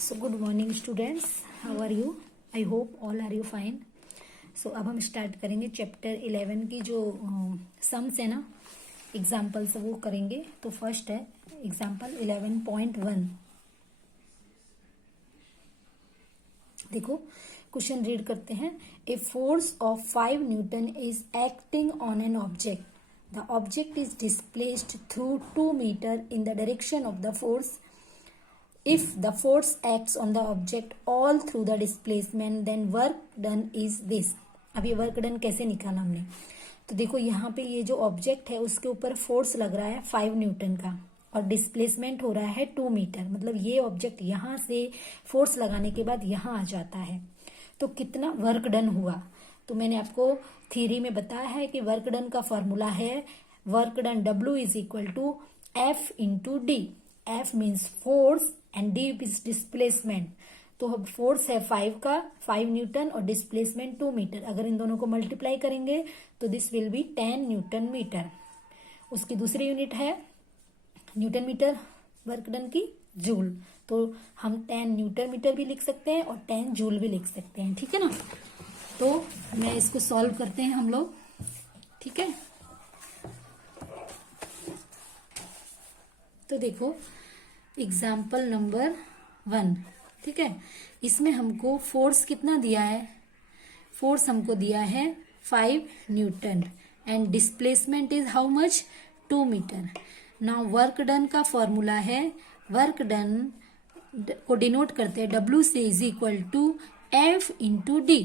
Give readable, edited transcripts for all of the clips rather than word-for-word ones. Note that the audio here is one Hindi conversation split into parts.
So good morning students, how are you? I hope all are you fine. So अब हम स्टार्ट करेंगे चैप्टर 11 की जो सम्स है ना, एग्जाम्पल्स वो करेंगे. तो फर्स्ट है एग्जाम्पल 11.1. देखो क्वेश्चन रीड करते हैं. A force of 5 newton is acting on an object. The object is displaced through 2 metre in the direction of the force. If the force acts on the object all through the displacement, then work done is this. अब ये वर्क डन कैसे निकाला हमने? तो देखो यहाँ पे ये जो ऑब्जेक्ट है उसके ऊपर फोर्स लग रहा है 5 न्यूटन का और डिस्प्लेसमेंट हो रहा है 2 मीटर. मतलब ये ऑब्जेक्ट यहाँ से फोर्स लगाने के बाद यहाँ आ जाता है. तो कितना वर्क डन हुआ? तो मैंने आपको थ्योरी में बताया है कि वर्क डन का फॉर्मूला है work done W is equal to F into D. F means force and D is displacement. तो फोर्स है 5 न्यूटन और डिस्प्लेसमेंट 2 मीटर. अगर इन दोनों को मल्टीप्लाई करेंगे तो this will be 10 newton metre. उसकी दूसरी यूनिट है न्यूटन मीटर वर्क डन की जूल. तो हम 10 न्यूटन मीटर भी लिख सकते हैं और 10 जूल भी लिख सकते हैं. ठीक है ना? तो मैं इसको सॉल्व करते हैं हम लोग. ठीक है, तो देखो एग्जाम्पल नंबर 1. ठीक है, इसमें हमको फोर्स कितना दिया है? फोर्स हमको दिया है 5 newton and displacement is how much? 2 metre. Now work done का फॉर्मूला है, वर्क डन को डिनोट करते हैं W से is equal to F into D.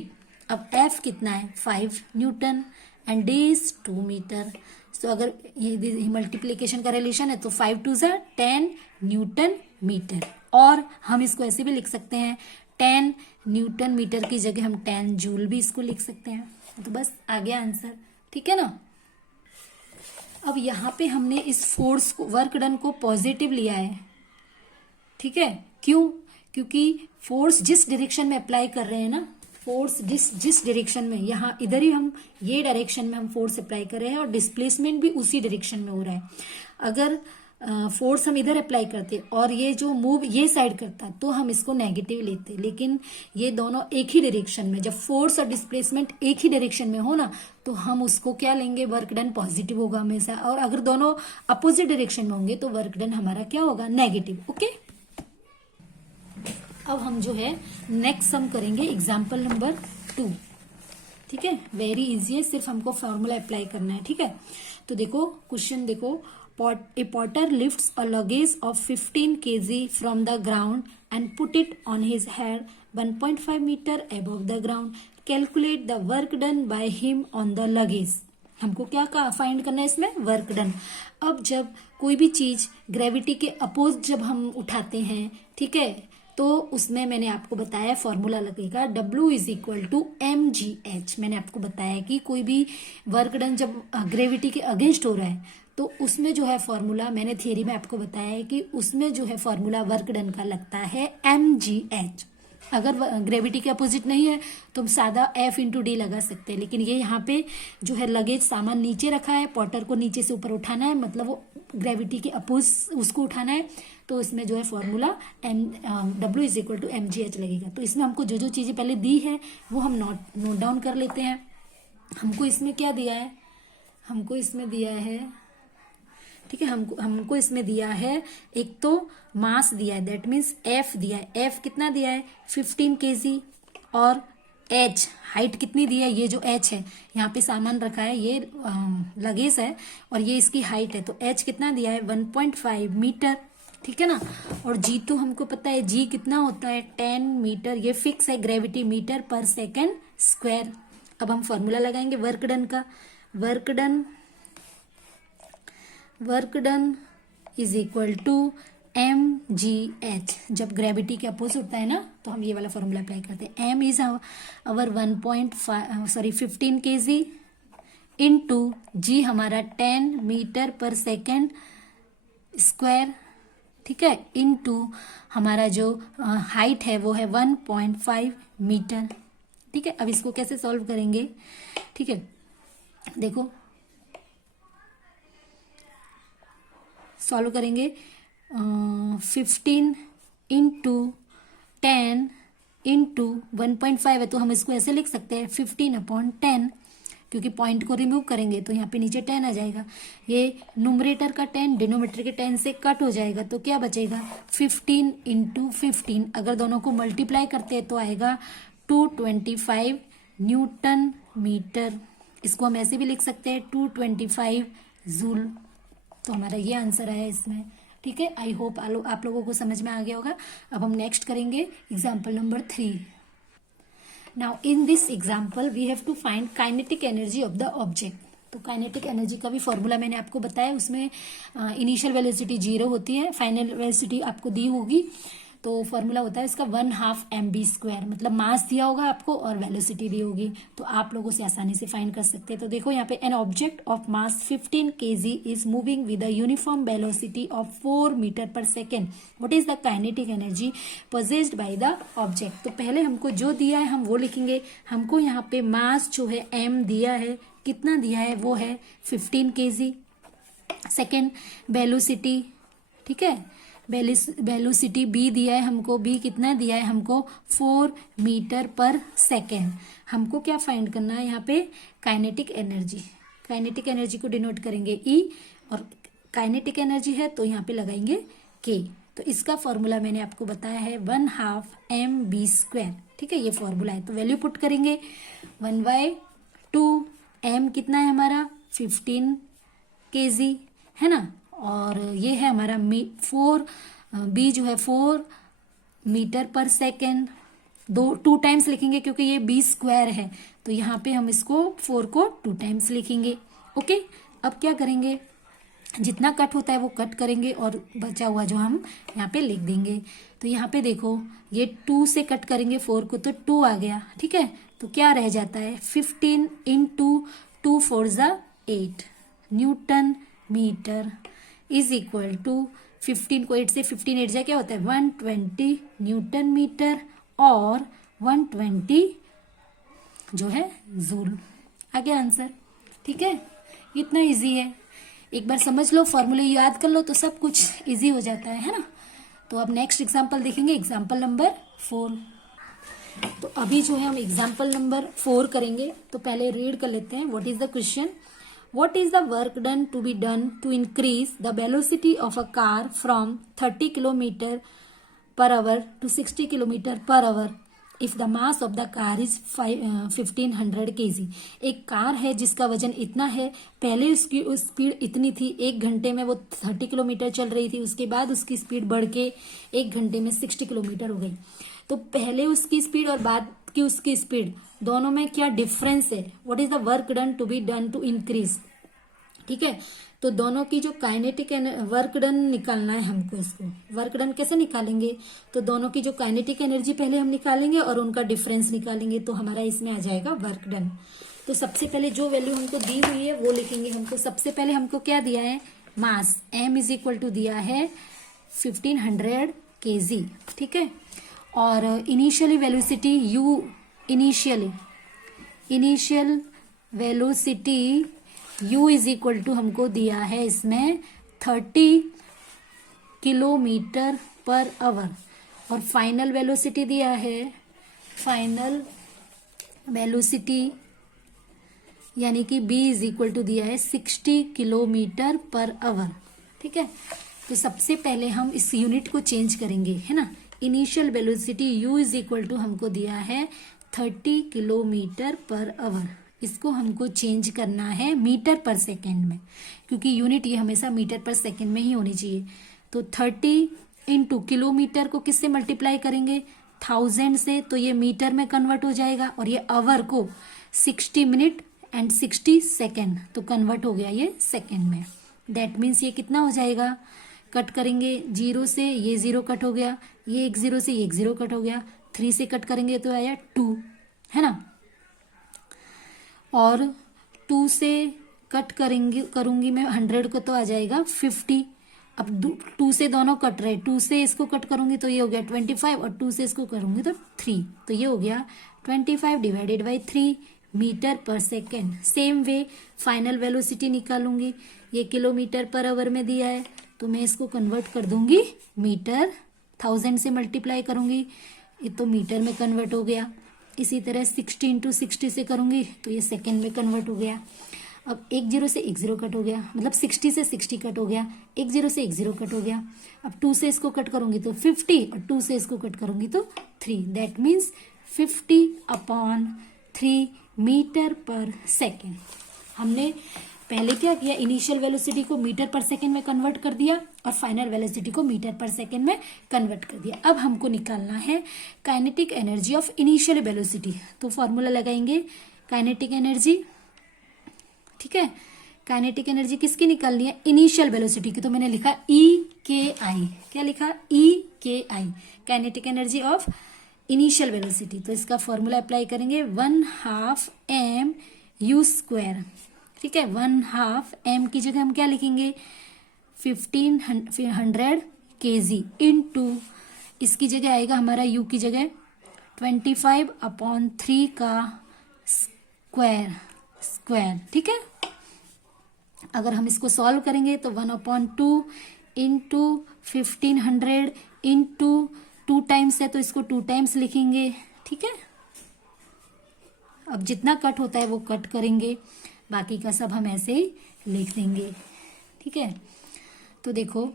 अब F कितना है? 5 newton and D is 2 metre. तो अगर ये मल्टीप्लीकेशन का रिलेशन है तो 5 2 10 न्यूटन मीटर. और हम इसको ऐसे भी लिख सकते हैं 10 न्यूटन मीटर की जगह हम 10 जूल भी इसको लिख सकते हैं. तो बस आ गया आंसर. ठीक है ना? अब यहाँ पे हमने इस फोर्स को वर्क डन को पॉजिटिव लिया है. ठीक है, क्यों? क्योंकि फोर्स जिस डायरेक्शन में अप्लाई कर रहे हैं ना, फोर्स जिस डायरेक्शन में, यहाँ इधर ही हम ये डायरेक्शन में हम फोर्स अप्लाई कर रहे हैं और डिस्प्लेसमेंट भी उसी डायरेक्शन में हो रहा है. अगर फोर्स हम इधर अप्लाई करते और ये जो मूव ये साइड करता तो हम इसको नेगेटिव लेते. लेकिन ये दोनों एक ही डायरेक्शन में, जब फोर्स और डिस्प्लेसमेंट एक ही डायरेक्शन में हो ना तो हम उसको क्या लेंगे? वर्क डन पॉजिटिव होगा हमेशा. और अगर दोनों अपोजिट डायरेक्शन में होंगे तो वर्क डन हमारा क्या होगा? नेगेटिव. ओके, अब हम जो है नेक्स्ट सम करेंगे एग्जाम्पल नंबर 2. ठीक है, वेरी इजी है, सिर्फ हमको फॉर्मूला अप्लाई करना है. ठीक है, तो देखो क्वेश्चन देखो. A potter lifts a luggage of 15 kg from the ground and put it on his head 1.5 meter above the ground. Calculate the work done by him on the luggage. हमको क्या फाइंड करना है इसमें? Work done. अब जब कोई भी चीज ग्रेविटी के अपोज जब हम उठाते हैं, ठीक है, तो उसमें मैंने आपको बताया फॉर्मूला लगेगा W is equal to mgh. मैंने आपको बताया कि कोई भी वर्क डन जब ग्रेविटी के अगेंस्ट हो रहा है तो उसमें जो है फॉर्मूला, मैंने थियरी में आपको बताया है कि उसमें जो है फॉर्मूला वर्क डन का लगता है mgh. अगर ग्रेविटी के अपोजिट नहीं है तो हम सादा F इंटू डी लगा सकते हैं. लेकिन ये यहाँ पे जो है लगेज सामान नीचे रखा है, पॉटर को नीचे से ऊपर उठाना है, मतलब वो ग्रेविटी के अपोज उसको उठाना है. तो इसमें जो है formula W is equal to mgh लगेगा. तो इसमें हमको जो जो चीजें पहले दी है वो हम नोट डाउन कर लेते हैं. हमको इसमें क्या दिया है? हमको इसमें दिया है, ठीक है, हमको इसमें दिया है एक तो मास दिया है, दैट मीन्स F दिया है. F कितना दिया है? 15 kg. और H हाइट कितनी दी है? ये जो H है, यहाँ पे सामान रखा है, ये लगेज है और ये इसकी हाइट है. तो H कितना दिया है? 1.5 मीटर. ठीक है ना? और G तो हमको पता है, G कितना होता है? 10 मीटर. ये फिक्स है, ग्रेविटी मीटर पर सेकेंड स्क्वायर. अब हम फॉर्मूला लगाएंगे वर्क डन का. Work done is equal to mgh. जब ग्रेविटी के अपोज होता है ना तो हम ये वाला फॉर्मूला अप्लाई करते हैं. M is our 15 kg into G हमारा 10 मीटर पर सेकेंड स्क्वायर. ठीक है, इनटू हमारा जो हाइट है वो है 1.5 मीटर. ठीक है, अब इसको कैसे सॉल्व करेंगे? ठीक है, देखो सॉल्व करेंगे. 15 इंटू 10 इंटू 1.5 है, तो हम इसको ऐसे लिख सकते हैं 15/10, क्योंकि पॉइंट को रिमूव करेंगे तो यहाँ पे नीचे 10 आ जाएगा। ये न्यूमरेटर का 10 डिनोमिनेटर के 10 से कट हो जाएगा, तो क्या बचेगा 15 इंटू 15। अगर दोनों को मल्टीप्लाई करते हैं तो आएगा 225 न्यूटन मीटर। इसको हम ऐसे भी लिख सकते हैं 225 जूल। तो हमारा ये आंसर आया इसमें। ठीक है, आई होप आप लोगों को समझ में आ गया होगा। अब हम नेक्स्ट करेंगे example number 3। Now in this example we have to find kinetic energy of the object. तो काइनेटिक एनर्जी का भी फॉर्मूला मैंने आपको बताया, उसमें इनिशियल वेलोसिटी 0 होती है, फाइनल वेलोसिटी आपको दी होगी। तो फॉर्मूला होता है इसका 1/2 mv², मतलब मास दिया होगा आपको और वेलोसिटी दी होगी, तो आप लोगों से आसानी से फाइंड कर सकते हैं। तो देखो यहाँ पे an object of mass 15 kg is moving with a uniform velocity of 4 metre पर second. What is the kinetic energy possessed by the object. तो पहले हमको जो दिया है हम वो लिखेंगे। हमको यहाँ पे मास जो है m दिया है, कितना दिया है वो है 15 kg। सेकेंड वेलोसिटी, ठीक है, वेलोसिटी b दिया है हमको, b कितना दिया है हमको 4 मीटर पर सेकेंड। हमको क्या फाइंड करना है यहाँ पे काइनेटिक एनर्जी। काइनेटिक एनर्जी को डिनोट करेंगे E, और काइनेटिक एनर्जी है तो यहाँ पे लगाएंगे K। तो इसका फॉर्मूला मैंने आपको बताया है 1/2 mv²। ठीक है, ये फॉर्मूला है। तो वैल्यू पुट करेंगे 1/2, m कितना है हमारा 15 kg है ना, और ये है हमारा 4 b जो है 4 मीटर पर सेकेंड। 2 टाइम्स लिखेंगे क्योंकि ये b² है, तो यहाँ पे हम इसको 4 को 2 टाइम्स लिखेंगे। ओके, अब क्या करेंगे, जितना कट होता है वो कट करेंगे और बचा हुआ जो हम यहाँ पे लिख देंगे। तो यहाँ पे देखो ये 2 से कट करेंगे 4 को तो 2 आ गया। ठीक है, तो क्या रह जाता है 15 इंटू 2 4 ज़ा 8 newton metre is equal to 15 को 8 से 15 8 जा क्या होता है 120 न्यूटन मीटर और 120 जो है जूल। आ गया आंसर। ठीक है, इतना इजी है, एक बार समझ लो, फॉर्मूले याद कर लो तो सब कुछ इजी हो जाता है ना। तो अब नेक्स्ट एग्जांपल देखेंगे, एग्जांपल नंबर 4। तो अभी जो है हम एग्जांपल नंबर 4 करेंगे। तो पहले रीड कर लेते हैं। What is the question. What is the work done to be done to increase the velocity of a car from 30 km per hour to 60 km per hour if the mass of the car is 1500 kg। एक कार है जिसका वजन इतना है, पहले उसकी स्पीड इतनी थी, 1 घंटे में वो 30 किलोमीटर चल रही थी, उसके बाद उसकी स्पीड बढ़ के 1 घंटे में 60 किलोमीटर हो गई। तो पहले उसकी स्पीड और बाद की उसकी स्पीड दोनों में क्या डिफरेंस है। What is the work done to be done to increase. ठीक है, तो दोनों की जो काइनेटिक वर्क डन निकालना है हमको। इसको वर्क डन कैसे निकालेंगे, तो दोनों की जो काइनेटिक एनर्जी पहले हम निकालेंगे और उनका डिफरेंस निकालेंगे, तो हमारा इसमें आ जाएगा वर्क डन। तो सबसे पहले जो वैल्यू हमको दी हुई है वो लिखेंगे। हमको सबसे पहले हमको क्या दिया है, mass m is equal to दिया है 1500 kg। ठीक है, और initially velocity u, initial velocity u is equal to हमको दिया है इसमें 30 किलोमीटर पर आवर, और फाइनल वेलोसिटी दिया है, फाइनल वेलोसिटी यानी कि b इज इक्वल टू दिया है 60 किलोमीटर पर आवर। ठीक है, तो सबसे पहले हम इस यूनिट को चेंज करेंगे, है ना। Initial velocity u is equal to हमको दिया है 30 किलोमीटर पर आवर, इसको हमको चेंज करना है मीटर पर सेकेंड में, क्योंकि यूनिट ये हमेशा मीटर पर सेकेंड में ही होनी चाहिए। तो 30 इंटू किलोमीटर को किससे मल्टीप्लाई करेंगे 1000 से, तो ये मीटर में कन्वर्ट हो जाएगा, और ये आवर को 60 मिनट एंड 60 सेकेंड, तो कन्वर्ट हो गया ये सेकेंड में। दैट मीन्स ये कितना हो जाएगा, कट करेंगे 0 से, ये 0 कट हो गया, ये 1 0 से ये 1 0 कट हो गया, 3 से कट करेंगे तो आया 2, है ना, और 2 से कट करूंगी मैं 100 को तो आ जाएगा 50। अब 2 से दोनों कट रहे, 2 से इसको कट करूंगी तो ये हो गया 25, और 2 से इसको करूंगी तो 3, तो ये हो गया 25 डिवाइडेड बाई 3 मीटर पर second. Same way final velocity निकालूंगी, ये किलोमीटर पर आवर में दिया है तो मैं इसको कन्वर्ट कर दूंगी मीटर, 1000 से मल्टीप्लाई करूंगी, ये तो मीटर में कन्वर्ट हो गया। इसी तरह 60 इंटू 60 से करूंगी तो ये सेकेंड में कन्वर्ट हो गया। अब 1 0 से 1 0 कट हो गया, मतलब 60 से 60 कट हो गया, 1 0 से 1 0 कट हो गया। अब 2 से इसको कट करूंगी तो 50 और 2 से इसको कट करूंगी तो 3। दैट मीन्स 50/3 मीटर पर सेकेंड। हमने पहले क्या किया, इनिशियल वेलोसिटी को मीटर पर सेकेंड में कन्वर्ट कर दिया और फाइनल वेलोसिटी को मीटर पर सेकेंड में कन्वर्ट कर दिया। अब हमको निकालना है kinetic energy of initial velocity. तो फॉर्मूला लगाएंगे काइनेटिक एनर्जी, ठीक है। काइनेटिक एनर्जी किसकी निकालनी है, इनिशियल वेलोसिटी की। तो मैंने लिखा EKI, क्या लिखा, EKI, kinetic energy of initial velocity. तो इसका फॉर्मूला अप्लाई करेंगे 1/2 mU², ठीक है। 1/2 m की जगह हम क्या लिखेंगे 1500 kg इंटू, इसकी जगह आएगा हमारा u की जगह 25/3 का स्क्वायर, ठीक है। अगर हम इसको सॉल्व करेंगे तो 1/2 इंटू 1500 इंटू 2 टाइम्स है तो इसको 2 टाइम्स लिखेंगे, ठीक है। अब जितना कट होता है वो कट करेंगे, बाकी का सब हम ऐसे ही लिख देंगे, ठीक है। तो देखो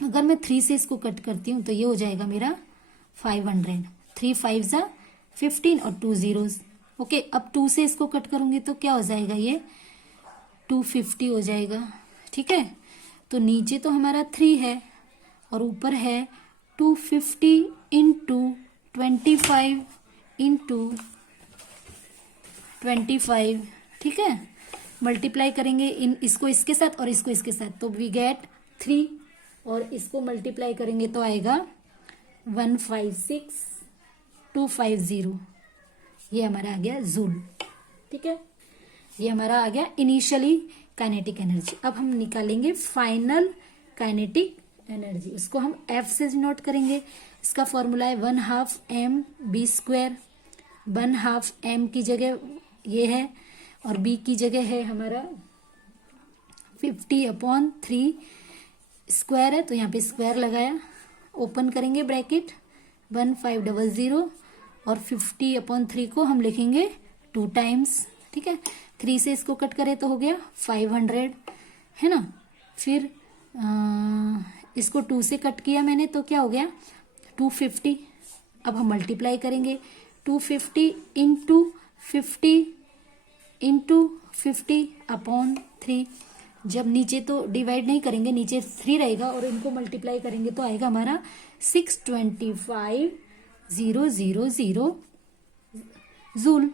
अगर मैं 3 से इसको कट करती हूँ तो ये हो जाएगा मेरा 500, 3 5 15 और 2 zeros, ओके। अब 2 से इसको कट करूंगी तो क्या हो जाएगा, ये 250 हो जाएगा, ठीक है। तो नीचे तो हमारा 3 है और ऊपर है 250 इंटू 25 इंटू 25, ठीक है। मल्टीप्लाई करेंगे इसको इसके साथ और इसको इसके साथ तो वी गेट 3, और इसको मल्टीप्लाई करेंगे तो आएगा 156,250। ये हमारा आ गया जूल, ठीक है। ये हमारा आ गया इनिशियली काइनेटिक एनर्जी। अब हम निकालेंगे फाइनल काइनेटिक एनर्जी, उसको हम F से नोट करेंगे। इसका फॉर्मूला है 1/2 mB²। 1/2 m की जगह ये है और b की जगह है हमारा 50/3 स्क्वायर है तो यहाँ पे स्क्वायर लगाया, ओपन करेंगे ब्रैकेट 1500 और 50/3 को हम लिखेंगे 2 टाइम्स, ठीक है। 3 से इसको कट करें तो हो गया 500, है ना। फिर इसको 2 से कट किया मैंने तो क्या हो गया 250। अब हम मल्टीप्लाई करेंगे 250 इंटू 50 इंटू 50/3। जब नीचे तो डिवाइड नहीं करेंगे, नीचे 3 रहेगा और इनको मल्टीप्लाई करेंगे तो आएगा हमारा 625,000 जूल,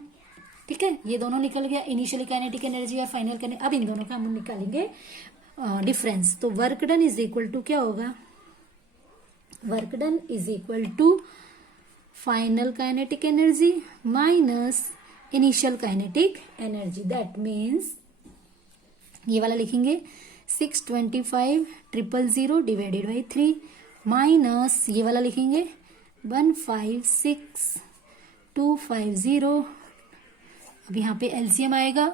ठीक है। ये दोनों निकल गया, इनिशियली काइनेटिक एनर्जी और फाइनल काइनेटिक। अब इन दोनों का हम निकालेंगे डिफरेंस। तो work done is equal to क्या होगा, work done is equal to final kinetic energy minus initial kinetic energy. That means ये वाला लिखेंगे 625,000 डिवाइडेड बाई 3 माइनस ये वाला लिखेंगे 156,250। अब यहाँ पे एलसीएम आएगा,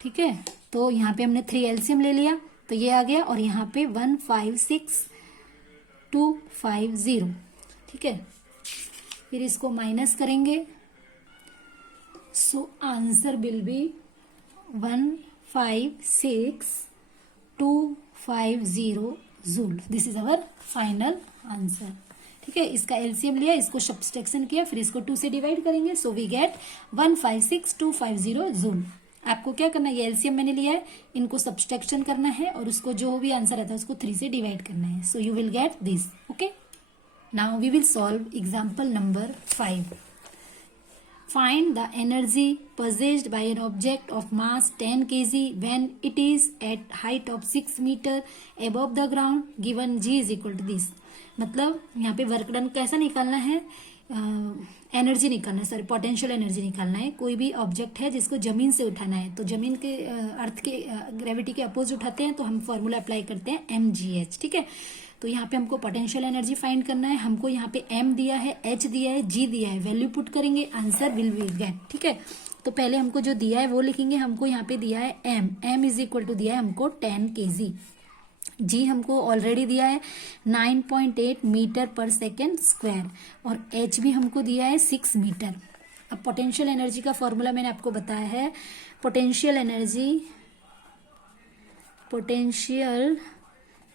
ठीक है। तो यहाँ पे हमने 3 एलसीएम ले लिया तो ये आ गया और यहाँ पे 156,250, ठीक है। फिर इसको माइनस करेंगे, so answer will be 156,250 joule. This is our final answer, ठीक है। इसका एलसीएम लिया, इसको सब्सट्रैक्शन किया, फिर इसको 2 से डिवाइड करेंगे, सो वी गेट 156,250 जूल। आपको क्या करना है, ये एलसीएम मैंने लिया है, इनको सब्सट्रैक्शन करना है और उसको जो भी आंसर आता है उसको 3 से डिवाइड करना है, so you will get this, okay. Now we will solve example number 5। Find the energy possessed by an object of mass 10 kg when it is at height of 6 meter above the ground given g is equal to this। मतलब यहाँ पे वर्क डन कैसा निकालना है, एनर्जी निकालना है, सॉरी पोटेंशियल एनर्जी निकालना है। कोई भी ऑब्जेक्ट है जिसको जमीन से उठाना है तो जमीन के अर्थ के ग्रेविटी के अपोज उठाते हैं तो हम फॉर्मूला अप्लाई करते हैं mgh, ठीक है। तो यहाँ पे हमको पोटेंशियल एनर्जी फाइंड करना है, हमको यहाँ पे m दिया है, h दिया है, g दिया है, वैल्यू पुट करेंगे, आंसर विल बी गेट, ठीक है। तो पहले हमको जो दिया है वो लिखेंगे, हमको यहाँ पे दिया है m इज इक्वल टू दिया है हमको 10 kg, जी हमको ऑलरेडी दिया है 9.8 मीटर पर सेकेंड स्क्वायर और एच भी हमको दिया है 6 मीटर। अब पोटेंशियल एनर्जी का फॉर्मूला मैंने आपको बताया है, potential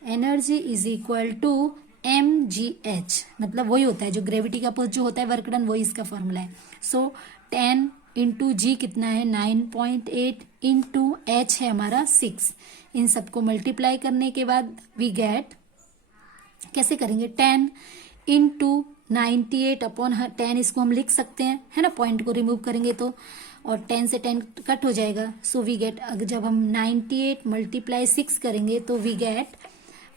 energy is equal to mgh, मतलब वही होता है जो ग्रेविटी का फोर्स जो होता है वर्क डन, वही इसका फॉर्मूला है। सो 10 इंटू जी कितना है 9.8 इंटू एच है हमारा 6। इन सबको मल्टीप्लाई करने के बाद वी गेट, कैसे करेंगे, 10 इंटू 98 अपॉन 10, इसको हम लिख सकते हैं, है ना, पॉइंट को रिमूव करेंगे तो, और 10 से 10 कट हो जाएगा। सो वी गेट, जब हम 98 मल्टीप्लाई 6 करेंगे तो वी गेट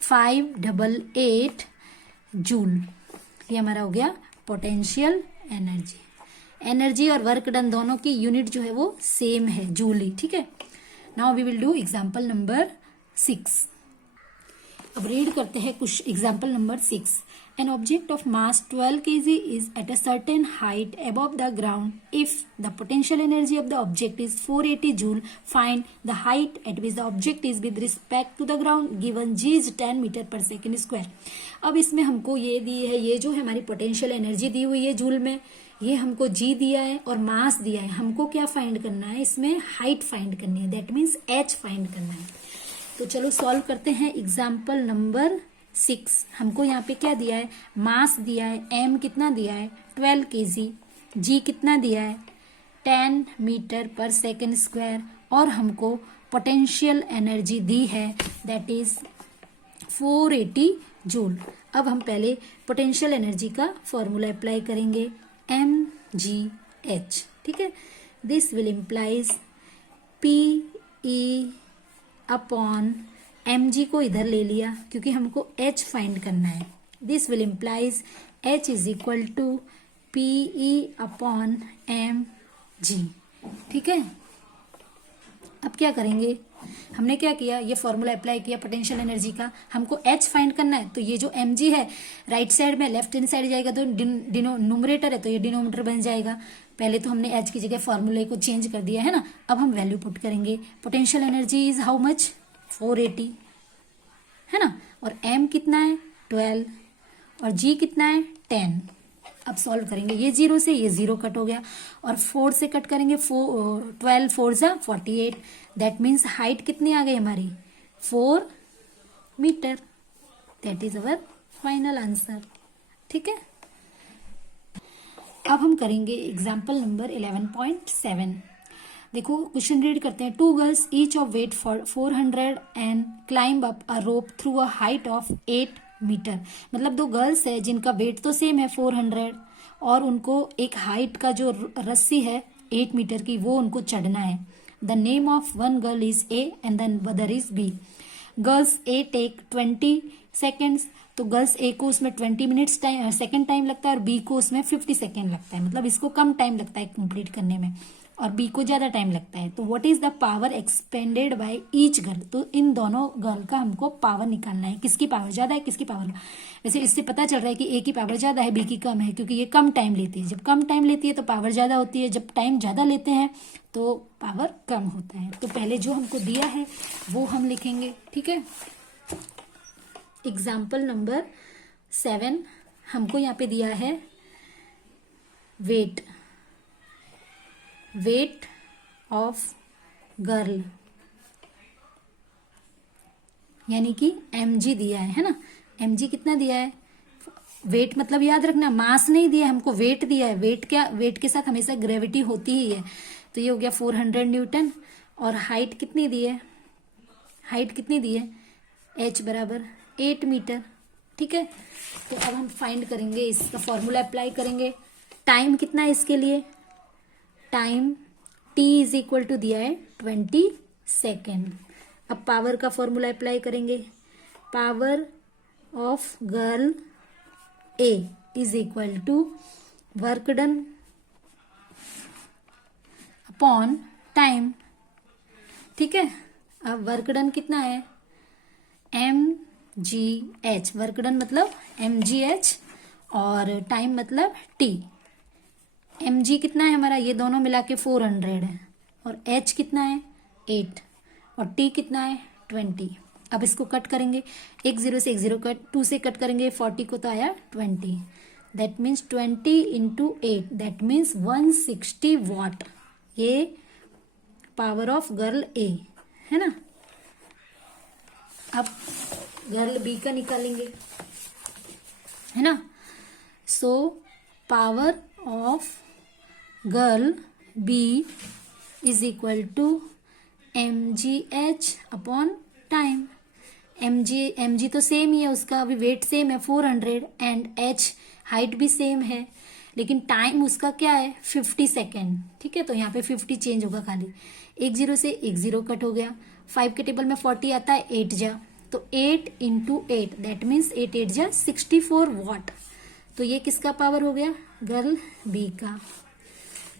588 जूल। ये हमारा हो गया पोटेंशियल एनर्जी और वर्क डन दोनों की यूनिट जो है वो सेम है, जूल ही, ठीक है। Now we will do example number 6। अब रीड करते हैं कुछ example number 6। An object of mass 12 kg is at a certain height above the ground. If the potential energy of the object is 480 joule, find the height at which the object is with respect to the ground. Given g is 10 metre पर सेकेंड स्क्वायर। अब इसमें हमको ये दी है, ये जो है हमारी पोटेंशियल एनर्जी दी हुई है जूल में, ये हमको जी दिया है और मास दिया है। हमको क्या फाइंड करना है, इसमें हाइट फाइंड करनी है, दैट मीन्स एच फाइंड करना है। तो चलो सॉल्व करते हैं एग्जाम्पल नंबर 6। हमको यहाँ पे क्या दिया है, मास दिया है, एम कितना दिया है 12 kg, जी कितना दिया है 10 मीटर पर सेकेंड स्क्वायर, और हमको पोटेंशियल एनर्जी दी है दैट इज 480 जूल। अब हम पहले पोटेंशियल एनर्जी का फॉर्मूला अप्लाई करेंगे, mgh, ठीक है। This will implies PE upon mg को इधर ले लिया क्योंकि हमको h फाइंड करना है। This will implies h is equal to PE upon mg, ठीक है। अब क्या करेंगे, हमने क्या किया, ये फॉर्मूला अप्लाई किया पोटेंशियल एनर्जी का, हमको h फाइंड करना है। तो ये जो mg है राइट साइड में, लेफ्ट हैंड साइड जाएगा तो न्यूमरेटर है तो ये डिनोमिनेटर बन जाएगा। पहले तो हमने h की जगह फॉर्मूले को चेंज कर दिया है ना। अब हम वैल्यू पुट करेंगे, potential energy is how much 480, है ना, और m कितना है 12 और g कितना है 10। अब सॉल्व करेंगे, ये 0 से ये 0 कट हो गया और 4 से कट करेंगे, 12 4 जा 48, दैट मीन्स हाइट कितनी आ गई हमारी 4 metre. That is our final answer, ठीक है। अब हम करेंगे एग्जाम्पल नंबर 11.7। देखो क्वेश्चन रीड करते हैं, 2 girls each of weight for 400 and climb up a rope through a height of 8 metre. मतलब 2 गर्ल्स है जिनका वेट तो सेम है 400 और उनको एक हाइट का जो रस्सी है 8 मीटर की वो उनको चढ़ना है। The name of one girl is A and then other is B. Girls A take 20 seconds, तो गर्ल्स ए को उसमें 20 मिनट्स टाइम सेकेंड टाइम लगता है और बी को उसमें 50 सेकेंड लगता है, मतलब इसको कम टाइम लगता है कंप्लीट करने में और बी को ज्यादा टाइम लगता है। तो what is the power expanded by each girl, तो इन दोनों गर्ल का हमको पावर निकालना है, किसकी पावर ज्यादा है किसकी पावर। वैसे इससे पता चल रहा है कि ए की पावर ज्यादा है बी की कम है, क्योंकि ये कम टाइम लेती है। जब कम टाइम लेती है तो पावर ज्यादा होती है, जब टाइम ज्यादा लेते हैं तो पावर कम होता है। तो पहले जो हमको दिया है वो हम लिखेंगे, ठीक है। एग्जाम्पल नंबर 7 हमको यहाँ पे दिया है वेट ऑफ गर्ल, यानी कि mg दिया है ना। mg कितना दिया है, वेट मतलब याद रखना मास नहीं दिया है हमको, वेट दिया है। वेट के साथ हमेशा ग्रेविटी होती ही है। तो ये हो गया 400 न्यूटन और हाइट कितनी दी है, h बराबर 8 मीटर, ठीक है। तो अब हम फाइंड करेंगे, इसका फॉर्मूला अप्लाई करेंगे। टाइम कितना है इसके लिए, time t is equal to दिया है 20 सेकेंड। अब पावर का फॉर्मूला अप्लाई करेंगे, power of girl A is equal to work done upon time, ठीक है। अब वर्क डन कितना है mgh, वर्क डन मतलब mgh और टाइम मतलब t। mg कितना है हमारा, ये दोनों मिला के 400 है और h कितना है 8 और t कितना है 20। अब इसको कट करेंगे, एक जीरो से एक जीरो कट, 2 से कट करेंगे 40 को तो आया 20, that means 20 into 8 that means 160 watt. ये पावर ऑफ गर्ल ए है ना। अब गर्ल बी का निकालेंगे है ना। So power of girl B is equal to mgh upon time. mg तो सेम ही है, उसका अभी वेट सेम है 400 एंड h हाइट भी सेम है, लेकिन टाइम उसका क्या है 50 सेकेंड। ठीक है, तो यहाँ पे 50 चेंज होगा खाली, एक जीरो से एक जीरो कट हो गया, 5 के टेबल में 40 आता है 8 जा, तो 8 इंटू 8 दैट मीन्स 8 8 जा 64 वॉट। तो ये किसका पावर हो गया, गर्ल बी का।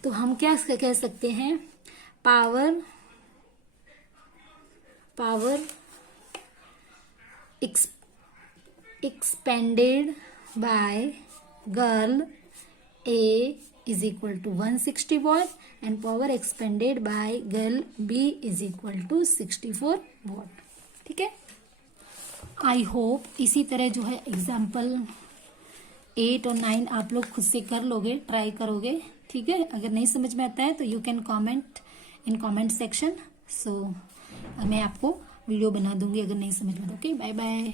तो हम क्या कह सकते हैं, power expended by girl A is equal to 160 watt and power expended by girl B is equal to 64 watt। ठीक है, आई होप इसी तरह जो है एग्जाम्पल 8 और 9 आप लोग खुद से कर लोगे, ट्राई करोगे। ठीक है, अगर नहीं समझ में आता है तो you can comment in comment section. So मैं आपको वीडियो बना दूंगी अगर नहीं समझ में। Okay, bye bye.